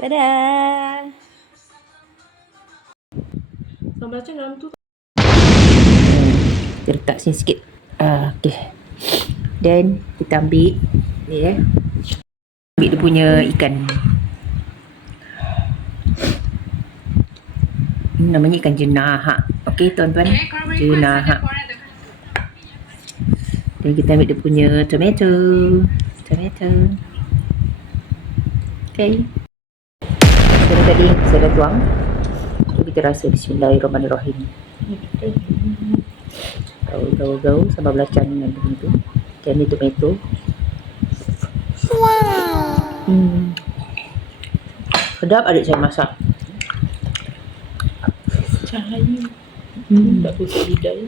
Tada! Sambal macam dalam tu. Kita letak sini sikit. Okay. Then kita ambil ni ambil dia punya ikan. Ini namanya ikan jenaha. Okay tuan-tuan. Jenaha. Dan kita ambil dia punya tomato. Okay. Tadi saya dah tuang. So kita rasa bismillahirrahmanirrahim. Gaul sambal belacan dengan begitu. Dan ni tomato. Sedap adik saya masak. Cahaya. Tak pusat lidah.